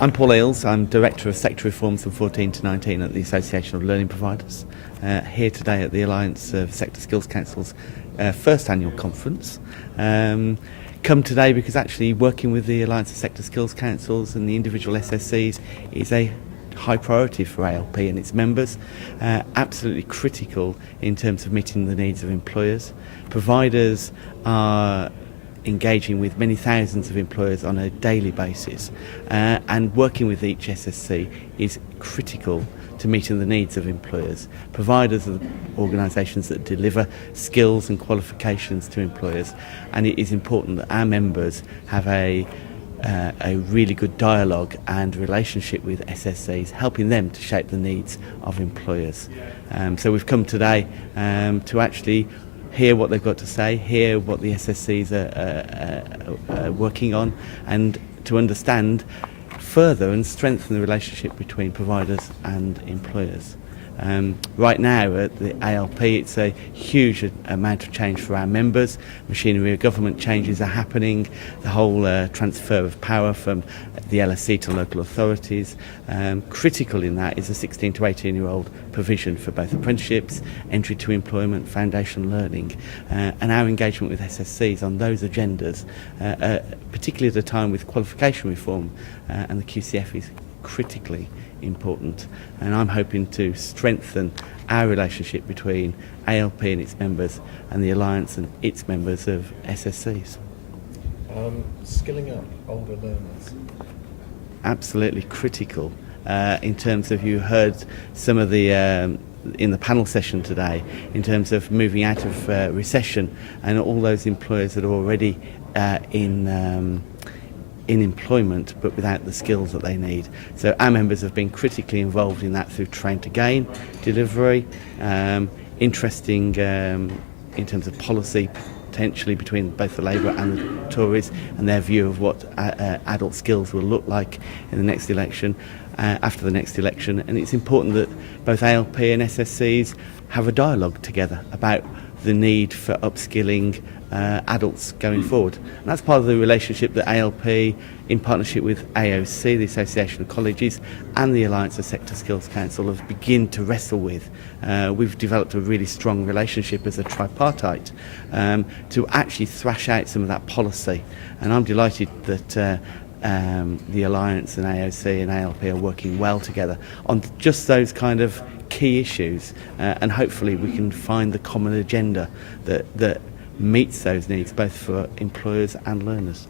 I'm Paul Eeles. I'm Director of Sector Reforms from 14 to 19 at the Association of Learning Providers. Here today at the Alliance of Sector Skills Council's first annual conference. Come today because actually working with the Alliance of Sector Skills Councils and the individual SSCs is a high priority for ALP and its members, absolutely critical in terms of meeting the needs of employers. Providers are engaging with many thousands of employers on a daily basis, and working with each SSC is critical to meeting the needs of employers. Providers are the organisations that deliver skills and qualifications to employers, and it is important that our members have a really good dialogue and relationship with SSCs, helping them to shape the needs of employers. So we've come today to actually hear what they've got to say, hear what the SSCs are working on, and to understand further and strengthen the relationship between providers and employers. Right now at the ALP, it's a huge amount of change for our members. Machinery of government changes are happening, the whole transfer of power from the LSC to local authorities. Critical in that is a 16 to 18-year-old provision for both apprenticeships, entry to employment, foundation learning, and our engagement with SSCs on those agendas, particularly at a time with qualification reform and the QCF is critically important, and I'm hoping to strengthen our relationship between ALP and its members and the Alliance and its members of SSCs. Skilling up older learners. Absolutely critical in terms of, you heard some of the in the panel session today, in terms of moving out of recession and all those employers that are already in employment but without the skills that they need. So our members have been critically involved in that through Train to Gain delivery, interesting in terms of policy potentially between both the Labour and the Tories and their view of what adult skills will look like in the next election, after the next election. And it's important that both ALP and SSCs have a dialogue together about the need for upskilling adults going forward. And that's part of the relationship that ALP, in partnership with AOC, the Association of Colleges, and the Alliance of Sector Skills Council, have begun to wrestle with. We've developed a really strong relationship as a tripartite to actually thrash out some of that policy. And I'm delighted that the Alliance and AOC and ALP are working well together on just those kind of key issues, and hopefully we can find the common agenda that meets those needs both for employers and learners.